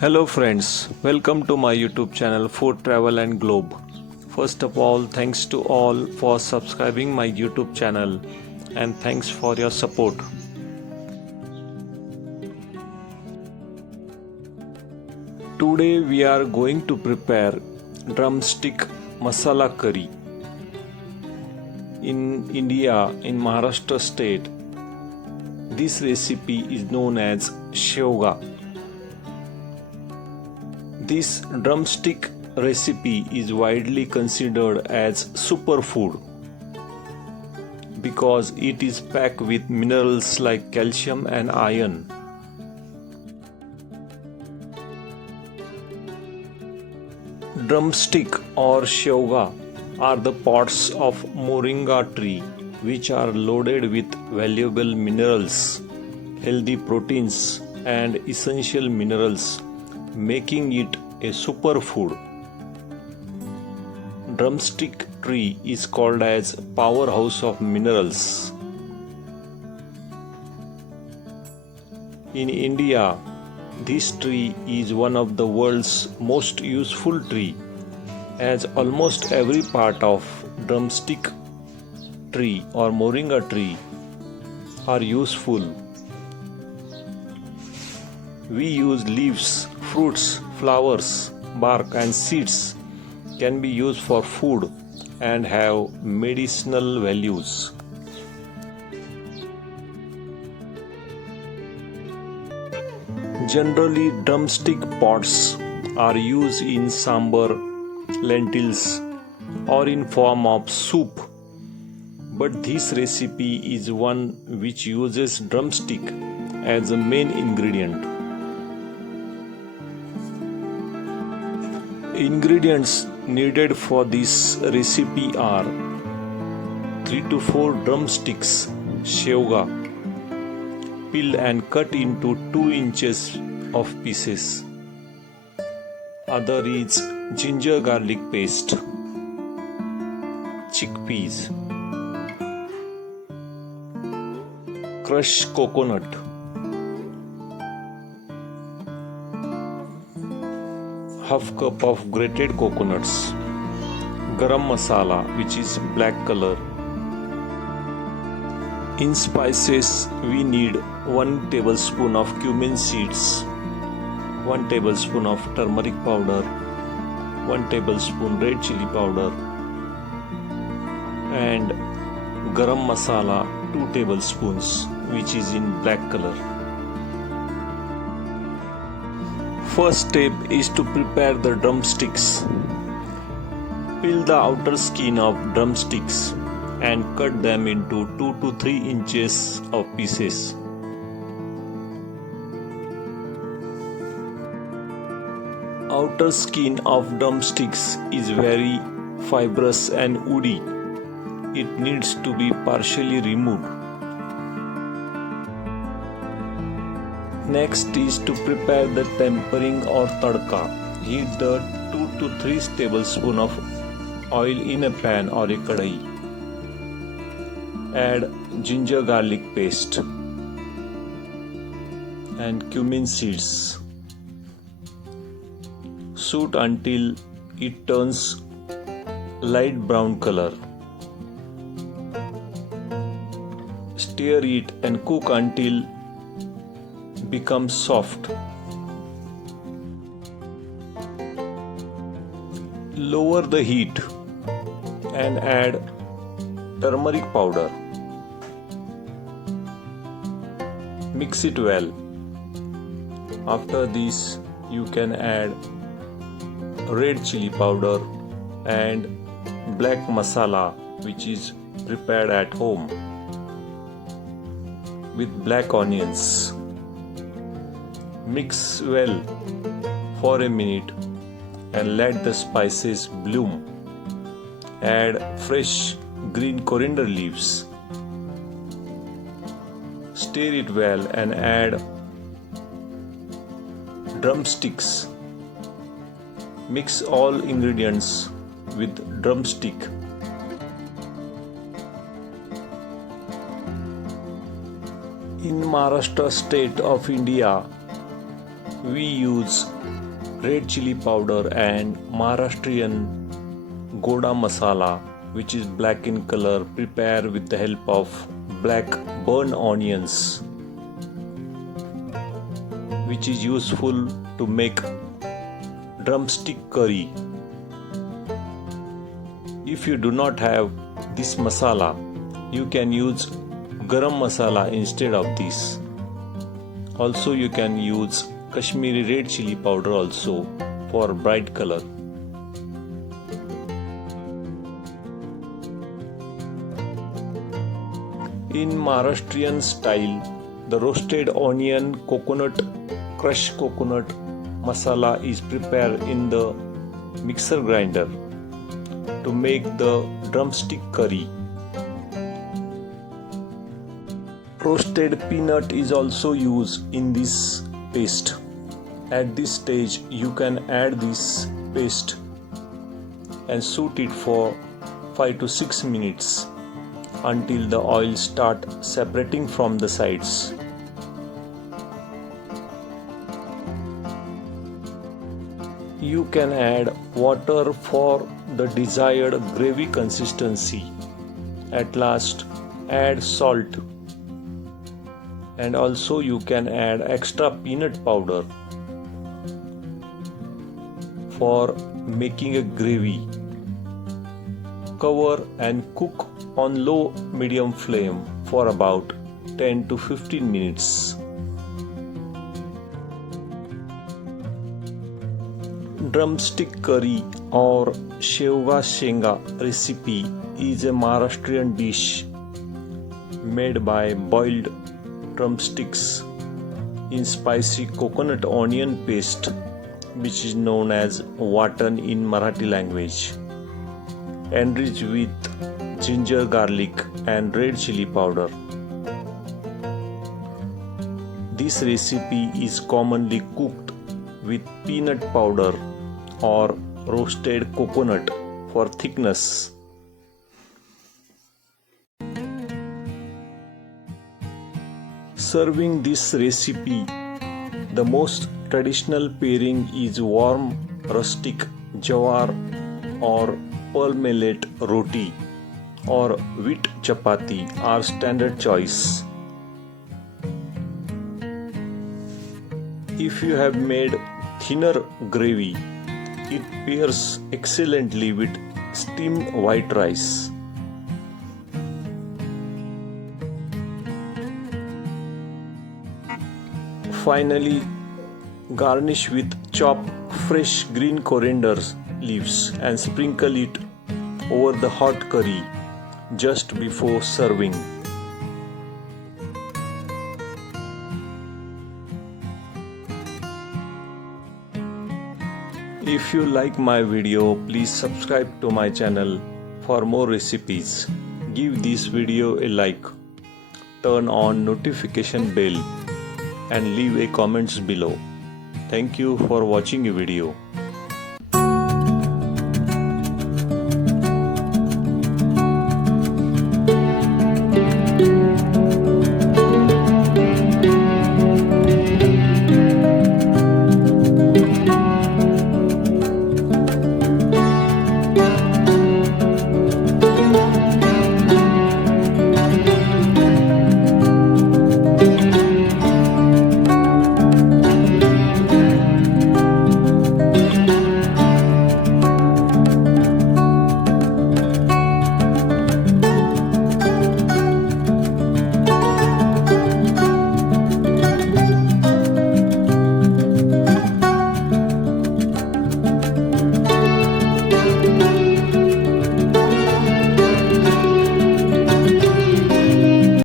Hello friends, welcome to my YouTube channel Food Travel and Globe. First of all, thanks to all for subscribing my YouTube channel and thanks for your support. Today we are going to prepare drumstick masala curry. In India, in Maharashtra state, this recipe is known as Shevga. This drumstick recipe is widely considered as superfood because it is packed with minerals like calcium and iron. Drumstick or shevga are the pods of moringa tree which are loaded with valuable minerals, healthy proteins and essential minerals, making it a superfood. Drumstick tree is called as powerhouse of minerals. In India, this tree is one of the world's most useful tree, as almost every part of drumstick tree or moringa tree are useful. We use leaves, fruits, flowers, bark and seeds can be used for food and have medicinal values. Generally, drumstick pods are used in sambar, lentils or in form of soup. But this recipe is one which uses drumstick as a main ingredient. Ingredients needed for this recipe are 3 to 4 drumsticks shevga, peeled and cut into 2 inches of pieces. Other is ginger garlic paste, chickpeas, crushed coconut, half cup of grated coconuts, garam masala which is black color. In spices we need 1 tablespoon of cumin seeds, 1 tablespoon of turmeric powder, 1 tablespoon red chili powder and garam masala 2 tablespoons which is in black color. First step is to prepare the drumsticks. Peel the outer skin of drumsticks and cut them into 2 to 3 inches of pieces. Outer skin of drumsticks is very fibrous and woody. It needs to be partially removed. Next is to prepare the tempering or tadka. Heat the 2 to 3 tablespoons of oil in a pan or a kadai. Add ginger garlic paste and cumin seeds. Saute until it turns light brown color. Stir it and cook until becomes soft. Lower the heat and add turmeric powder. Mix it well. After this, you can add red chili powder and black masala which is prepared at home with black onions. Mix well for a minute and let the spices bloom. Add fresh green coriander leaves. Stir it well and add drumsticks. Mix all ingredients with drumstick. In Maharashtra state of India, we use red chili powder and Maharashtrian goda masala, which is black in color, prepared with the help of black burnt onions, which is useful to make drumstick curry. If you do not have this masala, you can use garam masala instead of this. Also, you can use Kashmiri red chili powder also for bright color. In Maharashtrian style, the roasted onion, coconut, crushed coconut masala is prepared in the mixer grinder to make the drumstick curry. Roasted peanut is also used in this paste. At this stage, you can add this paste and soak it for 5 to 6 minutes until the oil start separating from the sides. You can add water for the desired gravy consistency. At last, add salt, and also you can add extra peanut powder for making a gravy. Cover and cook on low medium flame for about 10 to 15 minutes. Drumstick curry or Shevgyachya Shenga recipe is a Maharashtrian dish made by boiled drumsticks in spicy coconut onion paste, which is known as watan in Marathi language, enriched with ginger, garlic and red chili powder. This recipe is commonly cooked with peanut powder or roasted coconut for thickness. Serving this recipe, the most traditional pairing is warm rustic jawar or pearl millet roti or wheat chapati are standard choice. If you have made thinner gravy, it pairs excellently with steamed white rice. Finally, garnish with chopped fresh green coriander leaves and sprinkle it over the hot curry just before serving. If you like my video, please subscribe to my channel for more recipes. Give this video a like, turn on notification bell and leave a comments below. Thank you for watching the video.